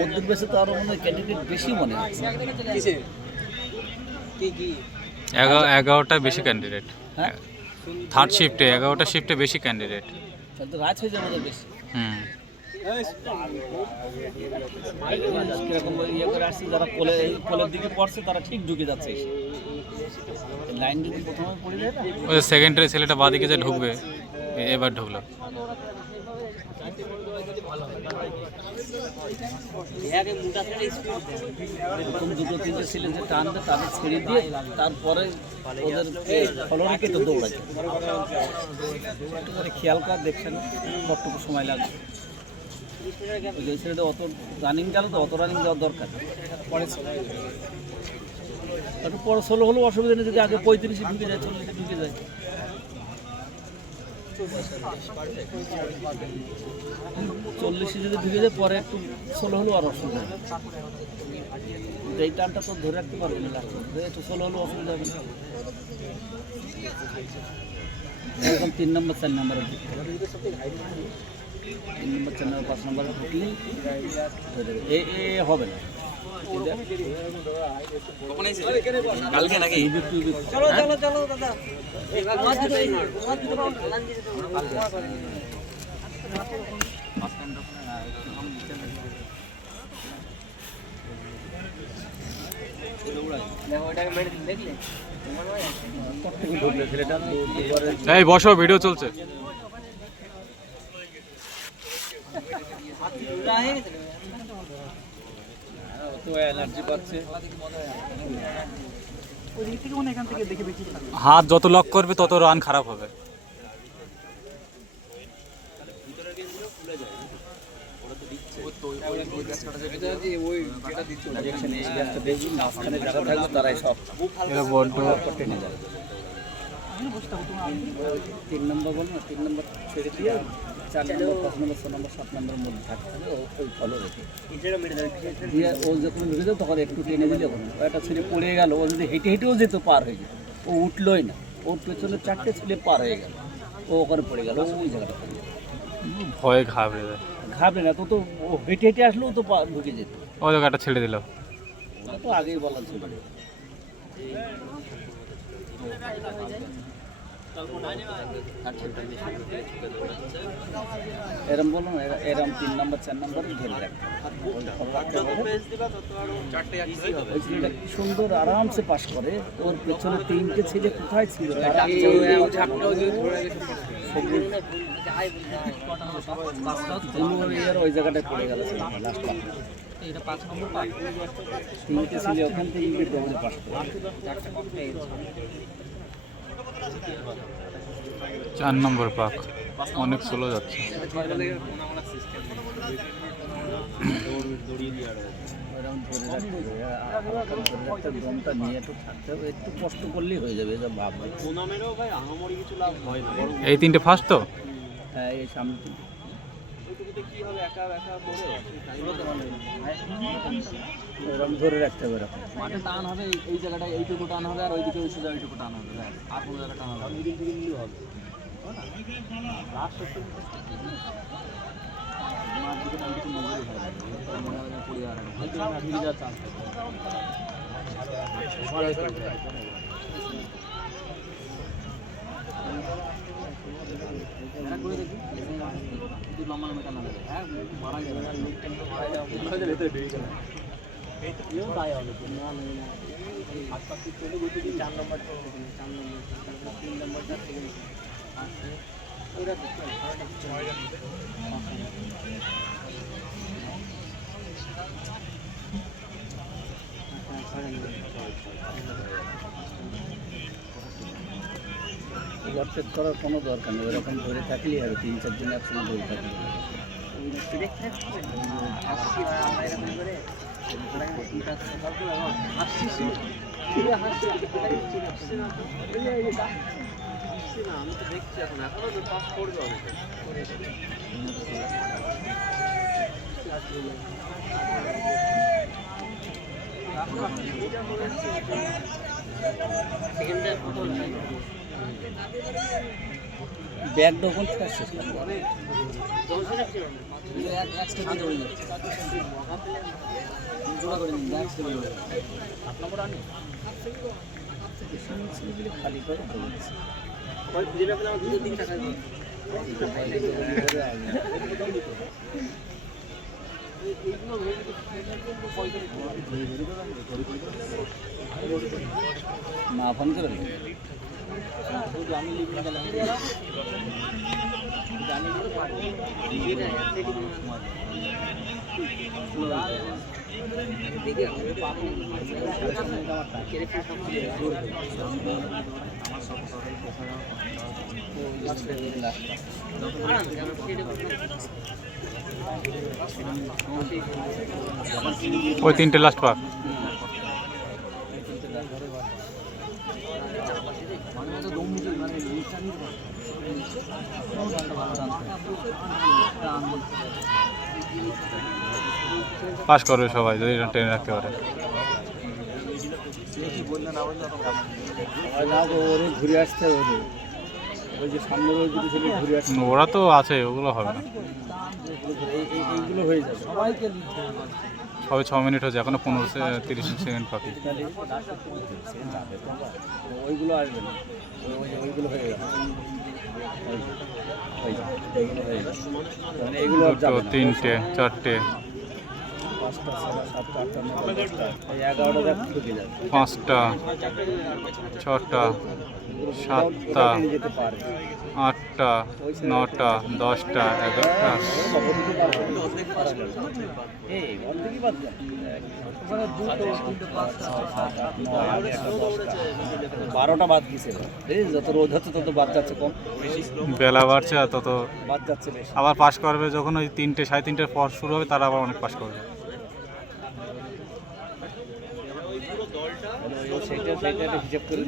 মধ্যে বেশি তো আরো মনে হয় ক্যান্ডিডেট বেশি মনে হচ্ছে। 11টা বেশি ক্যান্ডিডেট। হ্যাঁ, থার্ড শিফটে 11টা শিফটে বেশি ক্যান্ডিডেট। তাহলে তো রাত হয়ে যাবে ওদের বেশি। কিরকম ইয়ে করে আসছে, যারা কোলের দিকে পড়ছে তারা ঠিক ঢুকে যাচ্ছে এসে। লাইন যদি প্রথমে পড়ে যায় না, ওই সেকেন্ডারি ছেলেটা বাদিকে যে ঢুকবে, এবার ঢুকলো। প্রথম দুটো তিনটে ছেলে যে টানবে তাদের ছেড়ে দিয়ে তারপরে ওদের ফলনে কেটে দৌড়ায়। একটু করে খেয়াল কর, দেখছেন কতটুকু সময় লাগবে। ওই ছেলেটা অত রানিং গেল তো, অত রানিং যাওয়ার দরকার পরে একটু পরে 16 হলেও অসুবিধা নেই। যদি আগে 35 ঢুকে যায়, 40 ঢুকে যায়, 40 যদি ঢুকে যায় পরে একটু 16 হলেও আর অসুবিধা নেই। এই টানটা তো ধরে রাখতে পারবে না, একটু 16 হলেও অসুবিধা হবে না। এরকম 3 নম্বর 4 নম্বরে 3 নম্বর 4 নম্বর 5 নম্বরে ঢুকলে হবে না। কালকে নাকি? চলো চলো চলো দাদা, এই বসো, ভিডিও চলছে। হাত যত লক করবে তত রান খারাপ হবে। তিন নম্বর বল না, 3 নম্বর ছেড়ে দিয়ে 4 নম্বর 5 নম্বর 6 নম্বর 7 নম্বরের মধ্যে থাকতে হবে। ওই ফলো রেখে দিয়ে ও যখন ঢুকে যাবে তখন একটু টেনে দিলে হবে না। একটা ছেলে পড়ে গেল, ও যদি হেঁটে হেঁটেও যেত পার হয়ে যেত, ও উঠলোই না, ওর পেছনে 4টে ছেলে পার হয়ে গেল, ও ওখানে পড়ে গেল, ওই জায়গাটা পড়ে গেল। ভয়ে ঘাবড়ে যায়। ঘাবড়ে না তো, তো ও হেঁটে হেঁটে আসলেও তো ঢুকে যেত। ও জায়গাটা ছেড়ে দিল। ওটা তো আগেই বলা ছিল। এরম বলো না, এরম 3 নম্বর 4 নম্বর ধরে রাখতে সুন্দর আরামসে পাস করে। ওর পেছনে 3টে ছেলে কোথায় ছিল, ওই জায়গাটায় পড়ে গেল। 3টে ছেলে ওখান থেকে দৌড়ে পাস করে। 4 নম্বর পাক অনেক স্লো যাচ্ছে। দমটা নিয়ে একটু থাকতে হবে, একটু কষ্ট করলেই হয়ে যাবে। এই 3টে ফার্স্ট তো। হ্যাঁ, এই সামনে ওরকম ধরে রাখতে হবে। মাঠে টান হবে, এই জায়গাটায় এইটুকু টান হবে, আর ওইদিকে ওই সোজা ওইটুকু টান হবে, আর কোনো জায়গায় টান হবে হবে। ওভারটেক করার কোনো দরকার নেই, ওরকম ধরে থাকলেই হবে। 3-4 জন একসঙ্গে ধরে থাকলে আমি তো দেখছি এখনো পাস করবে অনেকে। ব্যাগ ডকুন শেষ খালি করে না ফোন করে আমি লিখে গেলাম ওই তিনটে লাস্ট পাক পাস করবে সবাই যদি ট্রেনে রাখতে পারে। ওরে ঘুরে আসতে হবে, ওই যে সামনের ওই দুটো ছেলে ঘুরে আসতে ওরা তো আছে, ওগুলো হবে না। এইগুলো হয়ে যাবে সবাইকে সবে 6 মিনিট হচ্ছে, এখনো 15-30 সেকেন্ড বাকি। ওইগুলো আসবে না, ওইগুলো হয়ে যাবে। এইগুলো আর যাবে না। 3টে 4টে 5টা 6টা 7টা 8টা 9টা 10টা এই 11টা দেখ ঢুকে যাবে। 5টা 6টা 7টা 8টা 9টা 10টা 11টা 12টা বাদ গেছে, যত রোদ হচ্ছে তত বাদ যাচ্ছে কম, বেলা বাড়ছে আর তত বাদ যাচ্ছে বেশি। আবার পাস করবে যখন ওই 3টে 3:30টার পর শুরু হবে, তারা আবার অনেক পাস করবে। সেইটা হিসাব করে